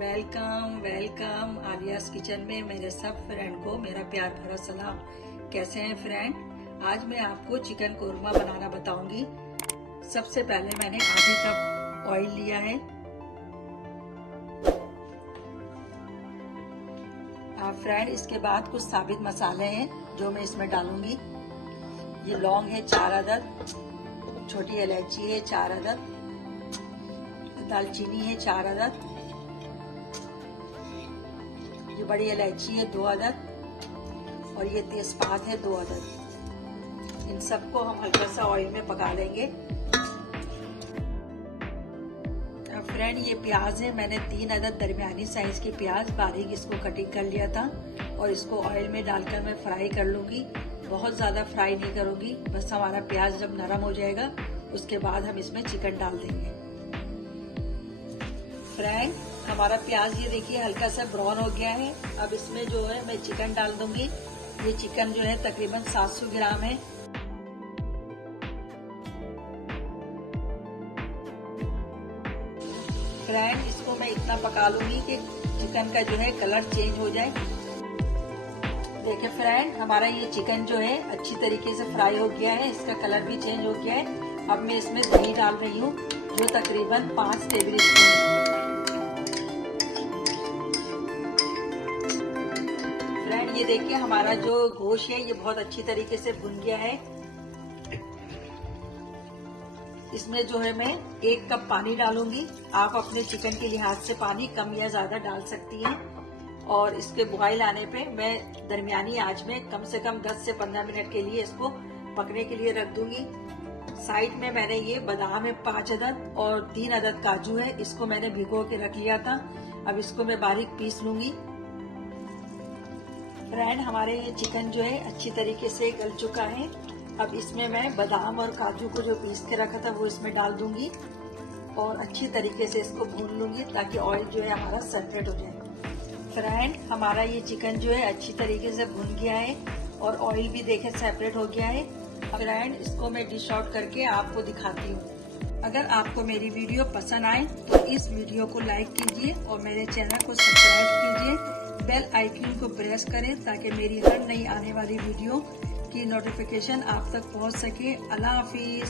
Welcome welcome आलियास kitchen में मेरे सब फ्रेंड को मेरा प्यार भरा सलाम। कैसे हैं फ्रेंड? आज मैं आपको चिकन कोरमा बनाना बताऊंगी। सबसे पहले मैंने आधे कप ऑयल लिया है। फ्रेंड, इसके बाद कुछ साबित मसाले हैं जो मैं इसमें डालूंगी। ये लौंग है 4 अदद, छोटी इलायची है 4 अदद, दालचीनी है 4 अदद, ये बड़ी इलायची है 2 अदद और ये तेजपात है 2 अदद। इन सबको हम हल्का सा ऑयल में पका लेंगे। फ्रेंड, ये प्याज है, मैंने 3 अदद दरमियानी साइज की प्याज बारीक इसको कटिंग कर लिया था और इसको ऑयल में डालकर मैं फ्राई कर लूंगी। बहुत ज्यादा फ्राई नहीं करूंगी, बस हमारा प्याज जब नरम हो जाएगा उसके बाद हम इसमें चिकन डाल देंगे। फ्रेंड, हमारा प्याज ये देखिए हल्का सा ब्राउन हो गया है। अब इसमें जो है मैं चिकन डाल दूंगी। ये चिकन जो है तकरीबन 700 ग्राम है। फ्रेंड, इसको मैं इतना पका लूंगी कि चिकन का जो है कलर चेंज हो जाए। देखिए फ्रेंड, हमारा ये चिकन जो है अच्छी तरीके से फ्राई हो गया है, इसका कलर भी चेंज हो गया है। अब मैं इसमें दही डाल रही हूँ जो तकरीबन 5 टेबल स्पून है। फ्रेंड, ये देखिए हमारा जो गोश्त है ये बहुत अच्छी तरीके से भुन गया है। इसमें जो है मैं 1 कप पानी डालूंगी। आप अपने चिकन के लिहाज से पानी कम या ज्यादा डाल सकती हैं। और इसके बॉयल आने पे मैं दरमियानी आंच में कम से कम 10 से 15 मिनट के लिए इसको पकने के लिए रख दूंगी। साइड में मैंने ये बादाम है 5 अदद और 3 अदद काजू है, इसको मैंने भिगो के रख लिया था। अब इसको मैं बारीक पीस लूंगी। फ्रेंड, हमारे ये चिकन जो है अच्छी तरीके से गल चुका है। अब इसमें मैं बादाम और काजू को जो पीस के रखा था वो इसमें डाल दूंगी और अच्छी तरीके से इसको भून लूंगी ताकि ऑयल जो है हमारा सेपरेट हो जाए। फ्रेंड, हमारा ये चिकन जो है अच्छी तरीके से भुन गया है और ऑयल भी देखे सेपरेट हो गया है। फ्रेंड, इसको मैं डिश आउट करके आपको दिखाती हूँ। अगर आपको मेरी वीडियो पसंद आए तो इस वीडियो को लाइक कीजिए और मेरे चैनल को सब्सक्राइब कीजिए। बेल आइकन को प्रेस करें ताकि मेरी हर नई आने वाली वीडियो की नोटिफिकेशन आप तक पहुंच सके। अल्लाह हाफिज।